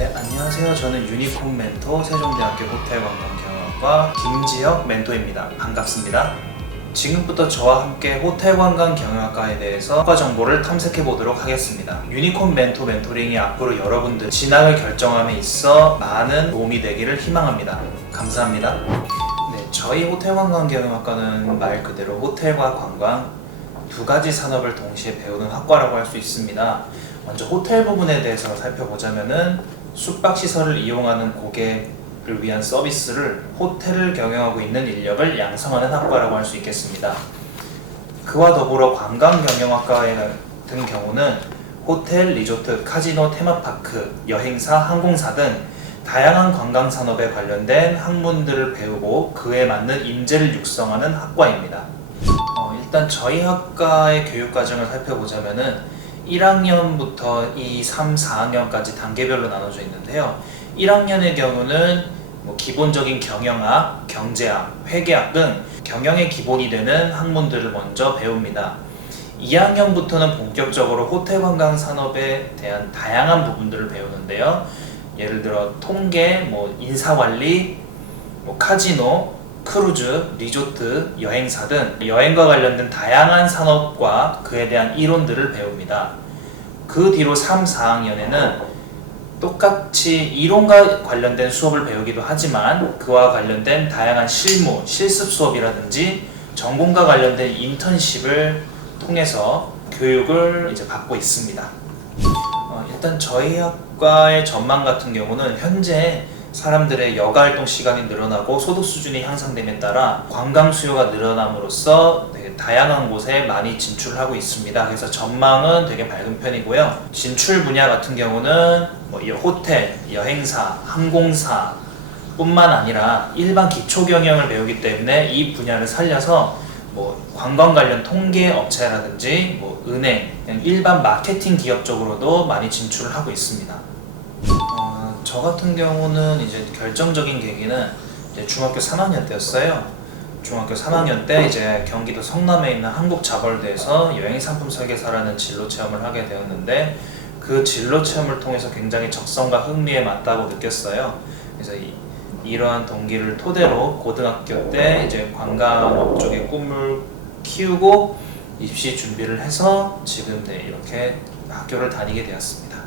네, 안녕하세요. 저는 유니콘 멘토 세종대학교 호텔관광경영학과 김지혁 멘토입니다. 반갑습니다. 지금부터 저와 함께 호텔관광경영학과에 대해서 학과 정보를 탐색해 보도록 하겠습니다. 유니콘 멘토 멘토링이 앞으로 여러분들 진학을 결정함에 있어 많은 도움이 되기를 희망합니다. 감사합니다. 네, 저희 호텔관광경영학과는 말 그대로 호텔과 관광 두 가지 산업을 동시에 배우는 학과라고 할 수 있습니다. 먼저 호텔 부분에 대해서 살펴보자면은 숙박시설을 이용하는 고객을 위한 서비스를 호텔을 경영하고 있는 인력을 양성하는 학과라고 할 수 있겠습니다. 그와 더불어 관광경영학과 같은 경우는 호텔, 리조트, 카지노, 테마파크, 여행사, 항공사 등 다양한 관광산업에 관련된 학문들을 배우고 그에 맞는 인재를 육성하는 학과입니다. 일단 저희 학과의 교육과정을 살펴보자면은 1학년부터 2, 3, 4학년까지 단계별로 나눠져 있는데요. 1학년의 경우는 기본적인 경영학, 경제학, 회계학 등 경영의 기본이 되는 학문들을 먼저 배웁니다. 2학년부터는 본격적으로 호텔 관광 산업에 대한 다양한 부분들을 배우는데요. 예를 들어 통계, 인사관리, 카지노, 크루즈, 리조트, 여행사 등 여행과 관련된 다양한 산업과 그에 대한 이론들을 배웁니다. 그 뒤로 3, 4학년에는 똑같이 이론과 관련된 수업을 배우기도 하지만 그와 관련된 다양한 실무, 실습 수업이라든지 전공과 관련된 인턴십을 통해서 교육을 받고 있습니다. 일단 저희 학과의 전망 같은 경우는 현재 사람들의 여가활동 시간이 늘어나고 소득 수준이 향상됨에 따라 관광 수요가 늘어남으로써 되게 다양한 곳에 많이 진출하고 있습니다. 그래서 전망은 되게 밝은 편이고요. 진출 분야 같은 경우는 호텔, 여행사, 항공사 뿐만 아니라 일반 기초 경영을 배우기 때문에 이 분야를 살려서 관광 관련 통계 업체라든지 은행, 일반 마케팅 기업 쪽으로도 많이 진출을 하고 있습니다. 저 같은 경우는 이제 결정적인 계기는 이제 중학교 3학년 때였어요. 중학교 3학년 때 이제 경기도 성남에 있는 한국자벌대에서 여행상품 설계사라는 진로 체험을 하게 되었는데 그 진로 체험을 통해서 굉장히 적성과 흥미에 맞다고 느꼈어요. 그래서 이러한 동기를 토대로 고등학교 때 이제 관광업 쪽의 꿈을 키우고 입시 준비를 해서 지금 이렇게 학교를 다니게 되었습니다.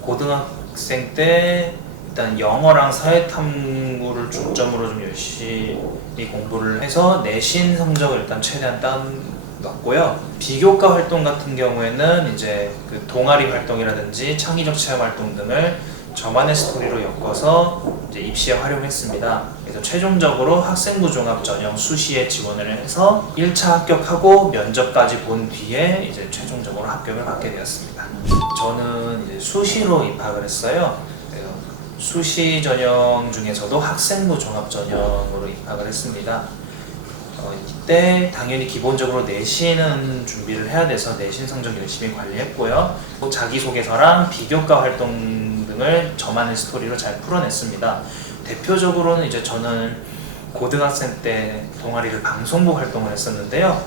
고등학생 때 일단 영어랑 사회탐구를 중점으로 좀 열심히 공부를 해서 내신 성적을 일단 최대한 땄고요. 비교과 활동 같은 경우에는 이제 그 동아리 활동이라든지 창의적 체험 활동 등을 저만의 스토리로 엮어서 이제 입시에 활용했습니다. 그래서 최종적으로 학생부 종합 전형 수시에 지원을 해서 1차 합격하고 면접까지 본 뒤에 이제 최종적으로 합격을 받게 되었습니다. 저는 이제 수시로 입학을 했어요. 그래서 수시 전형 중에서도 학생부 종합 전형으로 입학을 했습니다. 이때 당연히 기본적으로 내신은 준비를 해야 돼서 내신 성적 열심히 관리했고요. 자기소개서랑 비교과 활동 등을 저만의 스토리로 잘 풀어냈습니다. 대표적으로는 이제 저는 고등학생 때 동아리를 방송부 활동을 했었는데요.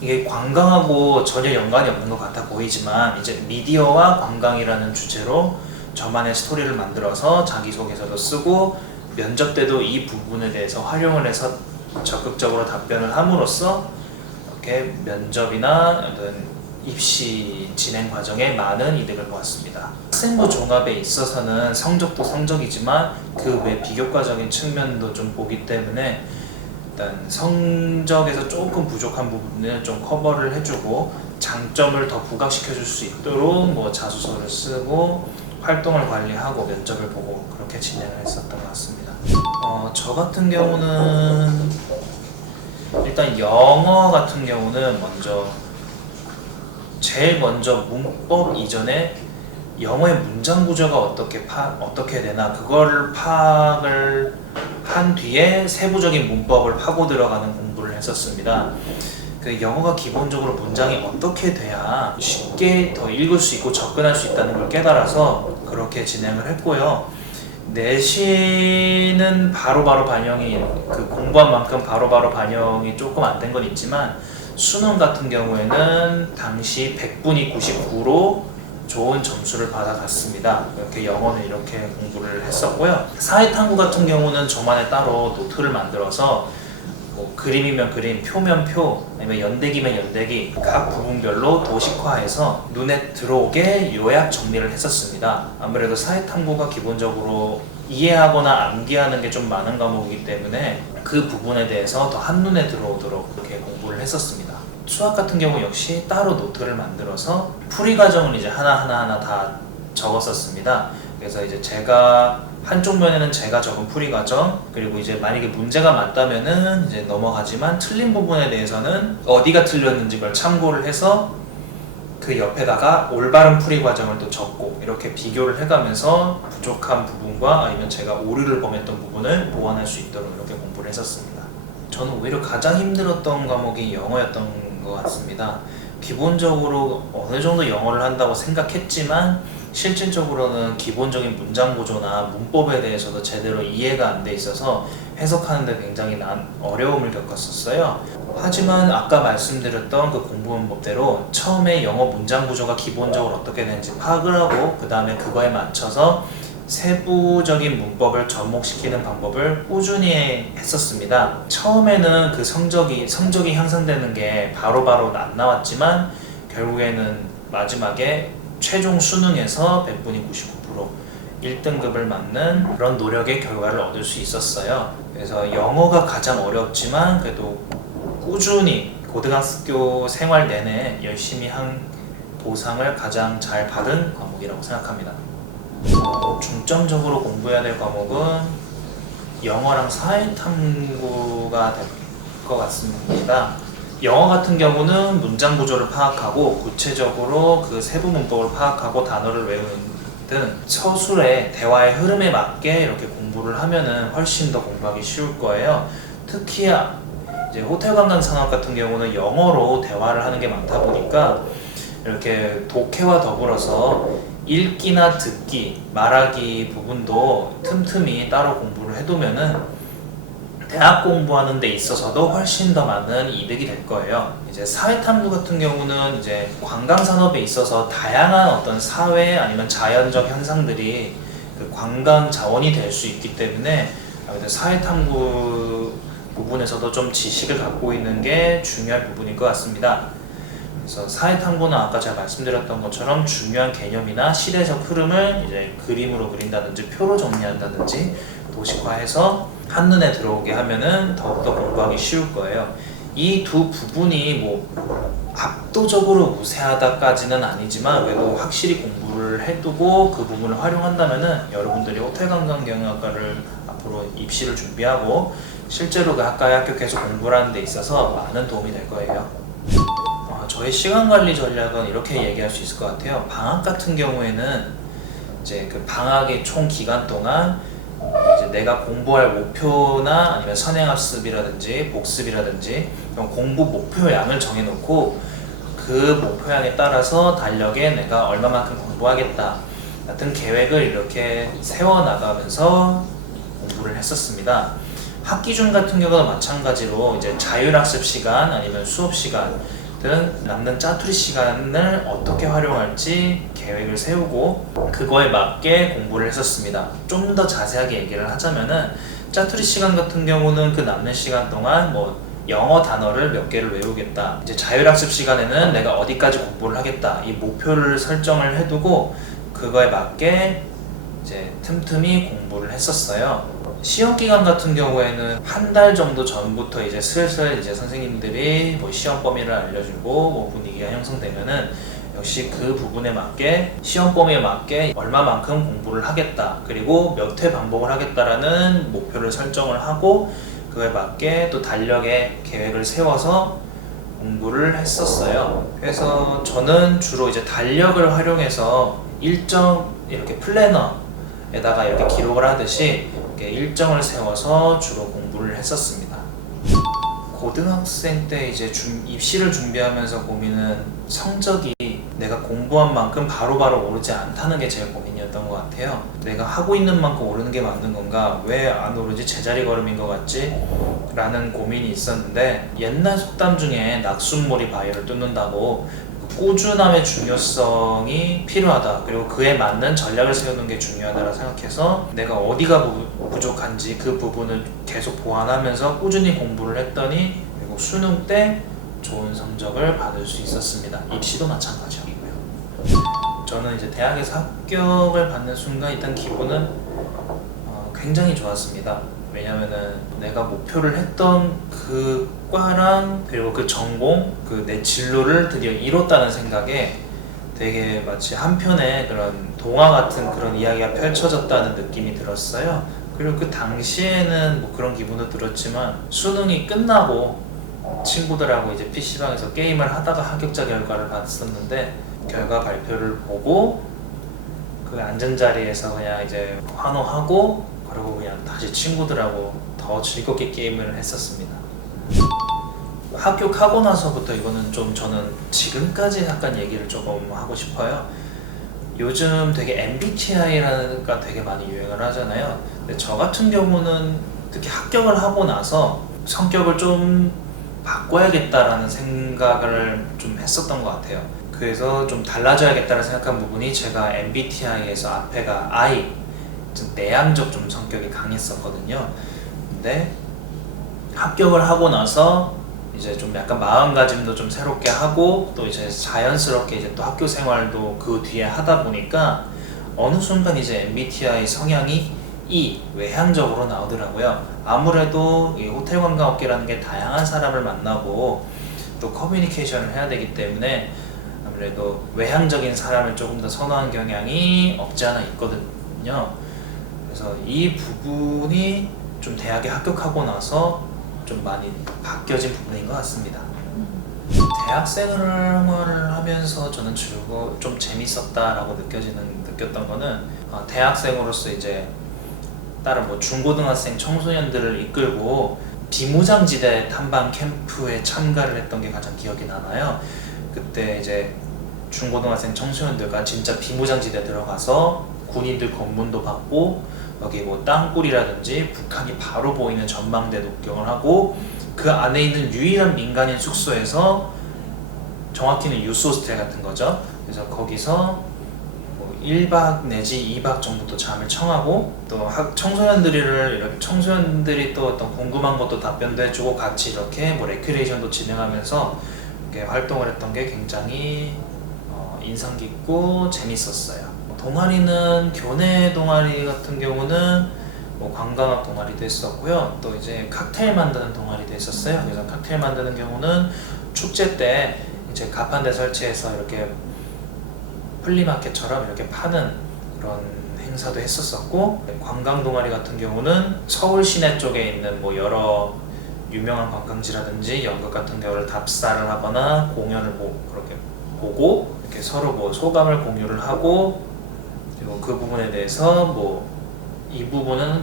이게 관광하고 전혀 연관이 없는 것 같아 보이지만 이제 미디어와 관광이라는 주제로 저만의 스토리를 만들어서 자기소개서도 쓰고 면접 때도 이 부분에 대해서 활용을 해서 적극적으로 답변을 함으로써 이렇게 면접이나 어떤 입시 진행 과정에 많은 이득을 보았습니다. 학생부 종합에 있어서는 성적도 성적이지만 그 외 비교과적인 측면도 좀 보기 때문에 일단 성적에서 조금 부족한 부분을 좀 커버를 해주고 장점을 더 부각시켜줄 수 있도록 자소서를 쓰고 활동을 관리하고 면접을 보고 그렇게 진행을 했었던 것 같습니다. 저 같은 경우는 일단 영어 같은 경우는 제일 먼저 문법 이전에 영어의 문장 구조가 어떻게 되나 그거를 파악을 한 뒤에 세부적인 문법을 파고 들어가는 공부를 했었습니다. 그 영어가 기본적으로 문장이 어떻게 돼야 쉽게 더 읽을 수 있고 접근할 수 있다는 걸 깨달아서 그렇게 진행을 했고요. 내신은 바로바로 반영이 그 공부한 만큼 바로바로 반영이 조금 안 된 건 있지만 수능 같은 경우에는 당시 100분이 99로 좋은 점수를 받아갔습니다. 이렇게 영어는 이렇게 공부를 했었고요. 사회탐구 같은 경우는 저만의 따로 노트를 만들어서 뭐 그림이면 그림, 표면 표, 아니면 연대기면 연대기 각 부분별로 도식화해서 눈에 들어오게 요약 정리를 했었습니다. 아무래도 사회탐구가 기본적으로 이해하거나 암기하는 게 좀 많은 과목이기 때문에 그 부분에 대해서 더 한눈에 들어오도록 그렇게 공부를 했었습니다. 수학 같은 경우 역시 따로 노트를 만들어서 풀이 과정을 이제 하나하나 다 적었었습니다. 그래서 이제 제가 한쪽 면에는 제가 적은 풀이 과정, 그리고 이제 만약에 문제가 맞다면은 이제 넘어가지만 틀린 부분에 대해서는 어디가 틀렸는지 걸 참고를 해서 그 옆에다가 올바른 풀이 과정을 또 적고 이렇게 비교를 해가면서 부족한 부분과 아니면 제가 오류를 범했던 부분을 보완할 수 있도록 이렇게 공부를 했었습니다. 저는 오히려 가장 힘들었던 과목이 영어였던 것 같습니다. 기본적으로 어느 정도 영어를 한다고 생각했지만 실질적으로는 기본적인 문장 구조나 문법에 대해서도 제대로 이해가 안 돼 있어서 해석하는데 굉장히 어려움을 겪었었어요. 하지만 아까 말씀드렸던 그 공부 문법대로 처음에 영어 문장 구조가 기본적으로 어떻게 되는지 파악을 하고 그 다음에 그거에 맞춰서 세부적인 문법을 접목시키는 방법을 꾸준히 했었습니다. 처음에는 그 성적이 향상되는 게 바로바로 안 나왔지만 결국에는 마지막에 최종 수능에서 100분이 99% 1등급을 맞는 그런 노력의 결과를 얻을 수 있었어요. 그래서 영어가 가장 어렵지만 그래도 꾸준히 고등학교 생활 내내 열심히 한 보상을 가장 잘 받은 과목이라고 생각합니다. 중점적으로 공부해야 될 과목은 영어랑 사회탐구가 될 것 같습니다. 영어 같은 경우는 문장 구조를 파악하고 구체적으로 그 세부 문법을 파악하고 단어를 외우는 등 서술의 대화의 흐름에 맞게 이렇게 공부를 하면은 훨씬 더 공부하기 쉬울 거예요. 특히 이제 호텔 관광 산업 같은 경우는 영어로 대화를 하는 게 많다 보니까 이렇게 독해와 더불어서 읽기나 듣기, 말하기 부분도 틈틈이 따로 공부를 해두면은 대학 공부하는 데 있어서도 훨씬 더 많은 이득이 될 거예요. 이제 사회탐구 같은 경우는 이제 관광 산업에 있어서 다양한 어떤 사회 아니면 자연적 현상들이 그 관광 자원이 될 수 있기 때문에 사회탐구 부분에서도 좀 지식을 갖고 있는 게 중요한 부분일 것 같습니다. 그래서 사회탐구는 아까 제가 말씀드렸던 것처럼 중요한 개념이나 시대적 흐름을 이제 그림으로 그린다든지 표로 정리한다든지 도식화해서 한눈에 들어오게 하면은 더욱더 공부하기 쉬울 거예요. 이 두 부분이 뭐 압도적으로 우세하다까지는 아니지만 그래도 확실히 공부를 해두고 그 부분을 활용한다면은 여러분들이 호텔 관광 경영학과를 앞으로 입시를 준비하고 실제로 그 학과에 합격해서 공부를 하는 데 있어서 많은 도움이 될 거예요. 저의 시간 관리 전략은 이렇게 얘기할 수 있을 것 같아요. 방학 같은 경우에는 이제 그 방학의 총 기간 동안 이제 내가 공부할 목표나 아니면 선행학습이라든지 복습이라든지 이런 공부 목표량을 정해놓고 그 목표량에 따라서 달력에 내가 얼마만큼 공부하겠다 같은 계획을 이렇게 세워나가면서 공부를 했었습니다. 학기 중 같은 경우도 마찬가지로 이제 자율학습 시간 아니면 수업 시간 등 남는 짜투리 시간을 어떻게 활용할지 계획을 세우고 그거에 맞게 공부를 했었습니다. 좀 더 자세하게 얘기를 하자면은 짜투리 시간 같은 경우는 그 남는 시간 동안 뭐 영어 단어를 몇 개를 외우겠다. 이제 자율학습 시간에는 내가 어디까지 공부를 하겠다. 이 목표를 설정을 해두고 그거에 맞게 이제 틈틈이 공부를 했었어요. 시험 기간 같은 경우에는 한 달 정도 전부터 이제 슬슬 이제 선생님들이 뭐 시험 범위를 알려주고 뭐 분위기가 형성되면은 역시 그 부분에 맞게 시험 범위에 맞게 얼마만큼 공부를 하겠다 그리고 몇 회 반복을 하겠다라는 목표를 설정을 하고 그에 맞게 또 달력에 계획을 세워서 공부를 했었어요. 그래서 저는 주로 이제 달력을 활용해서 일정 이렇게 플래너에다가 이렇게 기록을 하듯이 이렇게 일정을 세워서 주로 공부를 했었습니다. 고등학생 때 이제 입시를 준비하면서 고민은 성적이 내가 공부한 만큼 바로바로 오르지 않다는 게 제일 고민이었던 것 같아요. 내가 하고 있는 만큼 오르는 게 맞는 건가? 왜 안 오르지? 제자리 걸음인 것 같지? 라는 고민이 있었는데 옛날 속담 중에 낙숫몰이 바위를 뚫는다고 꾸준함의 중요성이 필요하다. 그리고 그에 맞는 전략을 세우는 게 중요하다고 생각해서 내가 어디가 부족한지 그 부분을 계속 보완하면서 꾸준히 공부를 했더니 그리고 수능 때 좋은 성적을 받을 수 있었습니다. 입시도 마찬가지였고요. 저는 이제 대학에서 합격을 받는 순간 일단 기분은 굉장히 좋았습니다. 왜냐면은 내가 목표를 했던 그 과랑 그리고 그 전공, 그 내 진로를 드디어 이뤘다는 생각에 되게 마치 한편의 그런 동화 같은 그런 이야기가 펼쳐졌다는 느낌이 들었어요. 그리고 그 당시에는 뭐 그런 기분도 들었지만 수능이 끝나고 친구들하고 이제 PC방에서 게임을 하다가 합격자 결과를 봤었는데 결과 발표를 보고 그 앉은 자리에서 그냥 이제 환호하고 그리고 그냥 다시 친구들하고 더 즐겁게 게임을 했었습니다. 합격하고 나서부터 이거는 좀 저는 지금까지 약간 얘기를 조금 하고 싶어요. 요즘 되게 MBTI가 되게 많이 유행을 하잖아요. 근데 저 같은 경우는 특히 합격을 하고 나서 성격을 좀 바꿔야겠다라는 생각을 좀 했었던 것 같아요. 그래서 좀 달라져야겠다는 생각한 부분이 제가 MBTI에서 앞에가 I, 좀 내향적 좀 성격이 강했었거든요. 근데 합격을 하고 나서 이제 좀 약간 마음가짐도 좀 새롭게 하고 또 이제 자연스럽게 이제 또 학교 생활도 그 뒤에 하다 보니까 어느 순간 이제 MBTI 성향이 E, 외향적으로 나오더라고요. 아무래도 이 호텔 관광업계라는 게 다양한 사람을 만나고 또 커뮤니케이션을 해야 되기 때문에 아무래도 외향적인 사람을 조금 더 선호한 경향이 없지 않아 있거든요. 그래서 이 부분이 좀 대학에 합격하고 나서 좀 많이 바뀌어진 부분인 것 같습니다. 대학 생활을 하면서 저는 좀 재밌었다라고 느꼈던 거는 대학생으로서 이제 다른 뭐 중고등학생 청소년들을 이끌고 비무장지대 탐방 캠프에 참가를 했던 게 가장 기억이 나나요. 그때 이제 중고등학생 청소년들과 진짜 비무장지대 들어가서 군인들 검문도 받고 여기 뭐 땅굴이라든지 북한이 바로 보이는 전망대 녹경을 하고 그 안에 있는 유일한 민간인 숙소에서 정확히는 유스호스텔 같은 거죠. 그래서 거기서 뭐 1박 내지 2박 정도 또 잠을 청하고 또 청소년들이 또 어떤 궁금한 것도 답변도 해주고 같이 이렇게 뭐 레크레이션도 진행하면서 이렇게 활동을 했던 게 굉장히 인상 깊고 재밌었어요. 동아리는 교내 동아리 같은 경우는 뭐 관광학 동아리도 했었고요. 또 이제 칵테일 만드는 동아리도 했었어요. 그래서 칵테일 만드는 경우는 축제 때 이제 가판대 설치해서 이렇게 플리마켓처럼 이렇게 파는 그런 행사도 했었었고, 관광 동아리 같은 경우는 서울 시내 쪽에 있는 뭐 여러 유명한 관광지라든지 연극 같은 경우를 답사를 하거나 공연을 그렇게 보고 이렇게 서로 뭐 소감을 공유를 하고, 그리고 그 부분에 대해서 뭐 이 부분은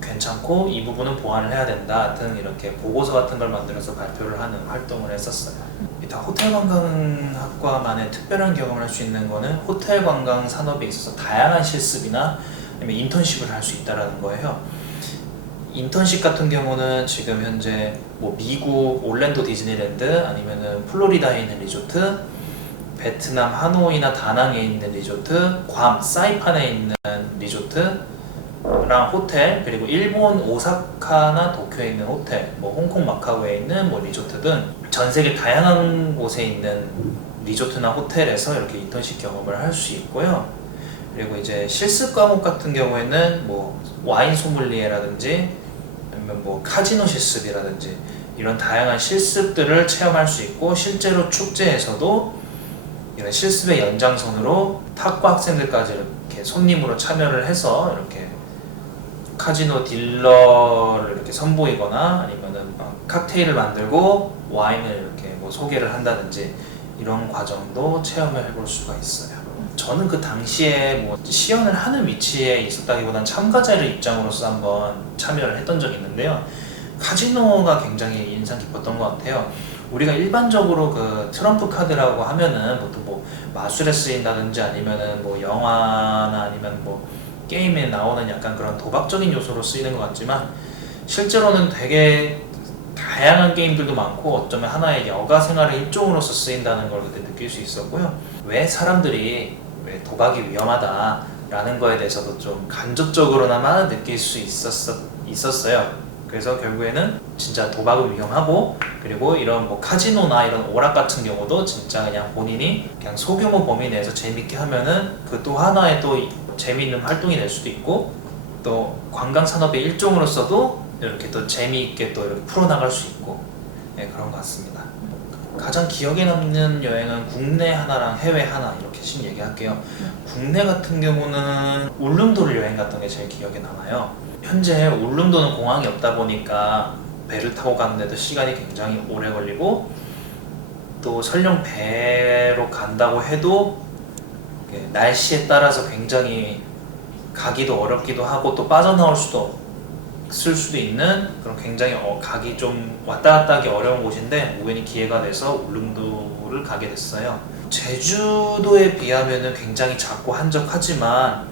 괜찮고 이 부분은 보완을 해야 된다 등 이렇게 보고서 같은 걸 만들어서 발표를 하는 활동을 했었어요. 일단 호텔 관광학과만의 특별한 경험을 할 수 있는 거는 호텔 관광 산업에 있어서 다양한 실습이나 아니면 인턴십을 할 수 있다는 거예요. 인턴십 같은 경우는 지금 현재 뭐 미국 올랜도 디즈니랜드 아니면은 플로리다에 있는 리조트, 베트남 하노이나 다낭에 있는 리조트, 괌 사이판에 있는 리조트랑 호텔, 그리고 일본 오사카나 도쿄에 있는 호텔, 뭐 홍콩 마카오에 있는 뭐 리조트 등 전 세계 다양한 곳에 있는 리조트나 호텔에서 이렇게 인턴십 경험을 할 수 있고요. 그리고 이제 실습 과목 같은 경우에는 뭐 와인 소믈리에라든지 아니면 뭐 카지노 실습이라든지 이런 다양한 실습들을 체험할 수 있고, 실제로 축제에서도 이런 실습의 연장선으로 탁과 학생들까지 이렇게 손님으로 참여를 해서 이렇게 카지노 딜러를 이렇게 선보이거나 아니면은 칵테일을 만들고 와인을 이렇게 뭐 소개를 한다든지 이런 과정도 체험을 해볼 수가 있어요. 저는 그 당시에 뭐 시연을 하는 위치에 있었다기보단 참가자의 입장으로서 한번 참여를 했던 적이 있는데요. 카지노가 굉장히 인상 깊었던 것 같아요. 우리가 일반적으로 그 트럼프 카드라고 하면은 보통 뭐 마술에 쓰인다든지 아니면은 뭐 영화나 아니면 뭐 게임에 나오는 약간 그런 도박적인 요소로 쓰이는 것 같지만, 실제로는 되게 다양한 게임들도 많고 어쩌면 하나의 여가 생활의 일종으로서 쓰인다는 걸 그때 느낄 수 있었고요. 왜 사람들이 왜 도박이 위험하다라는 거에 대해서도 좀 간접적으로나마 느낄 수 있었어요. 그래서 결국에는 진짜 도박은 위험하고, 그리고 이런 뭐 카지노나 이런 오락 같은 경우도 진짜 그냥 본인이 그냥 소규모 범위 내에서 재밌게 하면은 그 또 하나의 또 재미있는 활동이 될 수도 있고, 또 관광 산업의 일종으로서도 이렇게 또 재미있게 또 이렇게 풀어나갈 수 있고, 네, 그런 것 같습니다. 가장 기억에 남는 여행은 국내 하나랑 해외 하나 이렇게 얘기할게요. 국내 같은 경우는 울릉도를 여행 갔던 게 제일 기억에 남아요. 현재 울릉도는 공항이 없다 보니까 배를 타고 가는데도 시간이 굉장히 오래 걸리고, 또 설령 배로 간다고 해도 날씨에 따라서 굉장히 가기도 어렵기도 하고, 또 빠져나올 수도 쓸 수도 있는 그런 굉장히 가기 좀 왔다 갔다 하기 어려운 곳인데, 우연히 기회가 돼서 울릉도를 가게 됐어요. 제주도에 비하면 굉장히 작고 한적하지만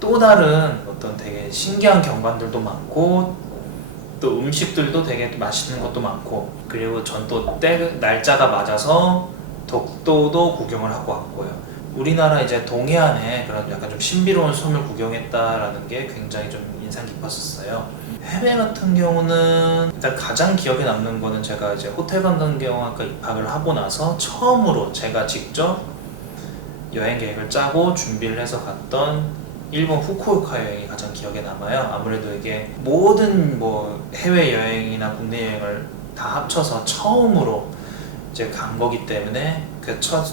또 다른 어떤 되게 신기한 경관들도 많고, 또 음식들도 되게 맛있는 것도 많고, 그리고 전 또 날짜가 맞아서 독도도 구경을 하고 왔고요. 우리나라 이제 동해안에 그런 약간 좀 신비로운 섬을 구경했다라는 게 굉장히 좀 인상 깊었었어요. 해외 같은 경우는 일단 가장 기억에 남는 거는 제가 이제 호텔 관광경영학과 입학을 하고 나서 처음으로 제가 직접 여행 계획을 짜고 준비를 해서 갔던 일본 후쿠오카 여행이 가장 기억에 남아요. 아무래도 이게 모든 뭐 해외 여행이나 국내 여행을 다 합쳐서 처음으로 이제 간 거기 때문에 그 첫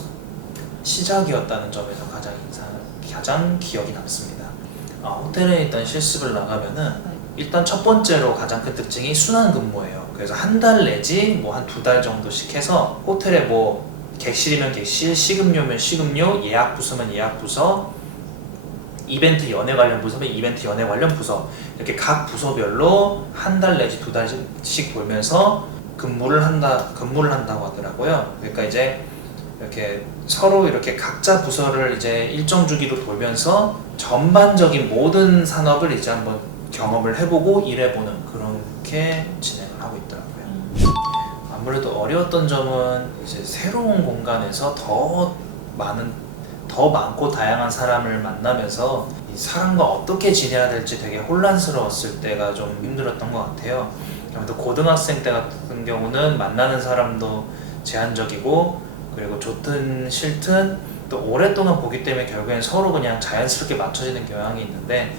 시작이었다는 점에서 가장 기억이 남습니다. 호텔에 일단 실습을 나가면은 일단 첫 번째로 가장 큰 특징이 순환 근무예요. 그래서 한 달 내지 뭐 한 2달 정도씩 해서 호텔에 뭐 객실이면 객실, 식음료면 식음료, 예약 부서면 예약 부서, 이벤트 연예 관련 부서면 이벤트 연예 관련 부서, 이렇게 각 부서별로 한 달 내지 2달씩 돌면서 근무를 한다고 하더라고요. 그러니까 이제 이렇게 서로 이렇게 각자 부서를 이제 일정 주기로 돌면서 전반적인 모든 산업을 이제 한번 경험을 해보고 일해보는, 그렇게 진행을 하고 있더라고요. 아무래도 어려웠던 점은 이제 새로운 공간에서 더 많고 다양한 사람을 만나면서 이 사람과 어떻게 지내야 될지 되게 혼란스러웠을 때가 좀 힘들었던 것 같아요. 아무래도 고등학생 때 같은 경우는 만나는 사람도 제한적이고, 그리고 좋든 싫든 또 오랫동안 보기 때문에 결국엔 서로 그냥 자연스럽게 맞춰지는 경향이 있는데,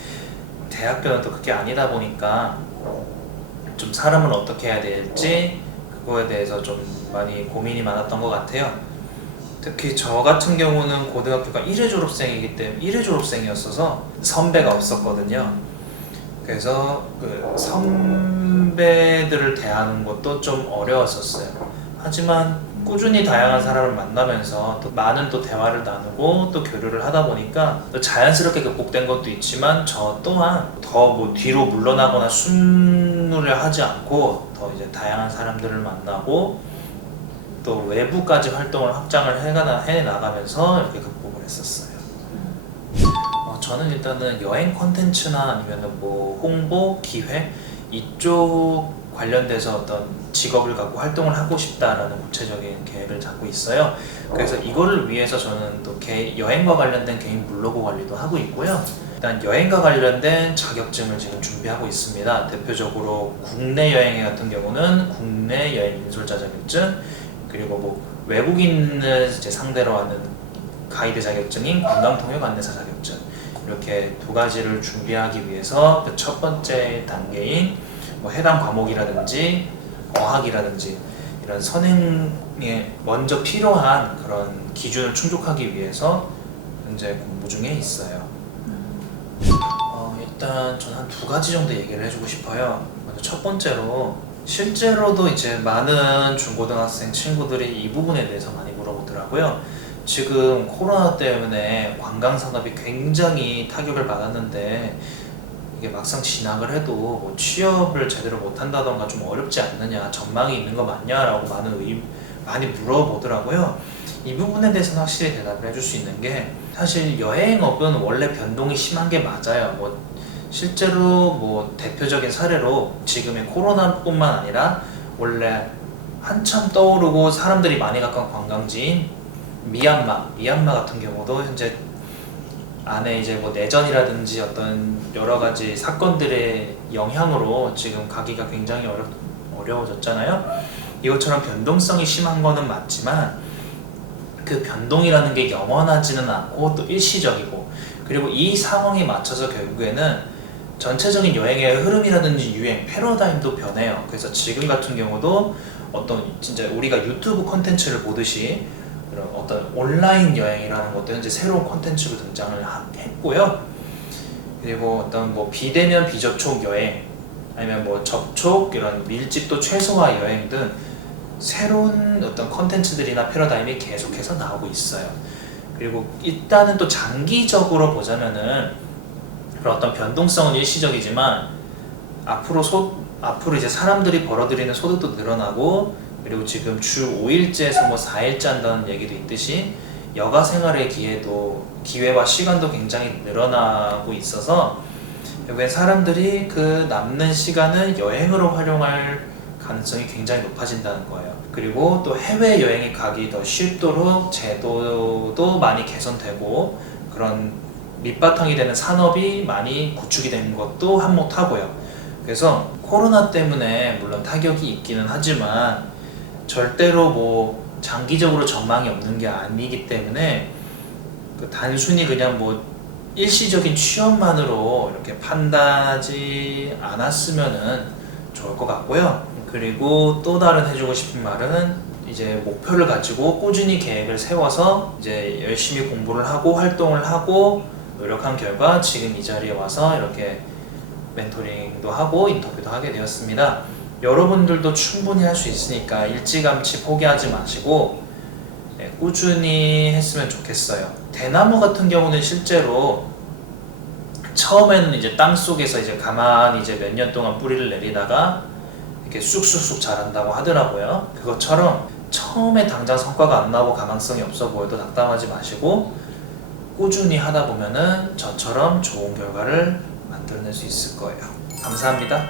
대학교는 또 그게 아니다 보니까 좀 사람을 어떻게 해야 될지 그거에 대해서 좀 많이 고민이 많았던 것 같아요. 특히 저 같은 경우는 고등학교가 1회 졸업생이기 때문에 1회 졸업생이었어서 선배가 없었거든요. 그래서 그 선배들을 대하는 것도 좀 어려웠었어요. 하지만 꾸준히 다양한 사람을 만나면서 또 많은 또 대화를 나누고 또 교류를 하다 보니까 또 자연스럽게 극복된 것도 있지만, 저 또한 더 뭐 뒤로 물러나거나 순우려 하지 않고 더 이제 다양한 사람들을 만나고 또 외부까지 활동을 확장을 해나가면서 이렇게 극복을 했었어요. 저는 일단은 여행 콘텐츠나 아니면 뭐 홍보, 기획 이쪽 관련돼서 어떤 직업을 갖고 활동을 하고 싶다라는 구체적인 계획을 잡고 있어요. 그래서 이거를 위해서 저는 또 여행과 관련된 개인 블로그 관리도 하고 있고요. 일단 여행과 관련된 자격증을 지금 준비하고 있습니다. 대표적으로 국내 여행 같은 경우는 국내 여행 인솔자 자격증, 그리고 뭐 외국인을 이제 상대로 하는 가이드 자격증인 관광통역 안내사 자격증, 이렇게 2가지를 준비하기 위해서 그 첫 번째 단계인 뭐 해당 과목이라든지 어학이라든지 이런 선행에 먼저 필요한 그런 기준을 충족하기 위해서 현재 공부 중에 있어요. 일단 저는 한 2가지 정도 얘기를 해주고 싶어요. 먼저 첫 번째로, 실제로도 이제 많은 중고등학생 친구들이 이 부분에 대해서 많이 물어보더라고요. 지금 코로나 때문에 관광산업이 굉장히 타격을 받았는데 이게 막상 진학을 해도 뭐 취업을 제대로 못한다던가 좀 어렵지 않느냐, 전망이 있는 거 맞냐라고 많이 물어보더라고요. 이 부분에 대해서는 확실히 대답을 해줄 수 있는 게, 사실 여행업은 원래 변동이 심한 게 맞아요. 뭐 실제로 뭐 대표적인 사례로 지금의 코로나뿐만 아니라 원래 한참 떠오르고 사람들이 많이 가까운 관광지인 미얀마 같은 경우도 현재 안에 이제 뭐 내전이라든지 어떤 여러 가지 사건들의 영향으로 지금 가기가 굉장히 어려워졌잖아요. 이것처럼 변동성이 심한 거는 맞지만 그 변동이라는 게 영원하지는 않고 또 일시적이고, 그리고 이 상황에 맞춰서 결국에는 전체적인 여행의 흐름이라든지 유행, 패러다임도 변해요. 그래서 지금 같은 경우도 어떤 진짜 우리가 유튜브 콘텐츠를 보듯이 그런 어떤 온라인 여행이라는 것도 현재 새로운 콘텐츠로 등장을 했고요. 그리고 어떤 뭐 비대면 비접촉 여행, 아니면 뭐 접촉 이런 밀집도 최소화 여행 등 새로운 어떤 콘텐츠들이나 패러다임이 계속해서 나오고 있어요. 그리고 일단은 또 장기적으로 보자면은 그런 어떤 변동성은 일시적이지만 앞으로 이제 사람들이 벌어들이는 소득도 늘어나고, 그리고 지금 주 5일제에서 뭐 4일제 한다는 얘기도 있듯이 여가 생활의 기회와 시간도 굉장히 늘어나고 있어서 결국엔 사람들이 그 남는 시간을 여행으로 활용할 가능성이 굉장히 높아진다는 거예요. 그리고 또 해외여행이 가기 더 쉽도록 제도도 많이 개선되고 그런 밑바탕이 되는 산업이 많이 구축이 된 것도 한몫하고요. 그래서 코로나 때문에 물론 타격이 있기는 하지만 절대로 뭐 장기적으로 전망이 없는 게 아니기 때문에 그 단순히 그냥 뭐 일시적인 취업만으로 이렇게 판단하지 않았으면은 좋을 것 같고요. 그리고 또 다른 해주고 싶은 말은 이제 목표를 가지고 꾸준히 계획을 세워서 이제 열심히 공부를 하고 활동을 하고 노력한 결과 지금 이 자리에 와서 이렇게 멘토링도 하고 인터뷰도 하게 되었습니다. 여러분들도 충분히 할 수 있으니까 일찌감치 포기하지 마시고 꾸준히 했으면 좋겠어요. 대나무 같은 경우는 실제로 처음에는 이제 땅 속에서 이제 가만히 이제 몇 년 동안 뿌리를 내리다가 이렇게 쑥쑥쑥 자란다고 하더라고요. 그것처럼 처음에 당장 성과가 안 나고 가망성이 없어 보여도 낙담하지 마시고 꾸준히 하다 보면은 저처럼 좋은 결과를 만들어낼 수 있을 거예요. 감사합니다.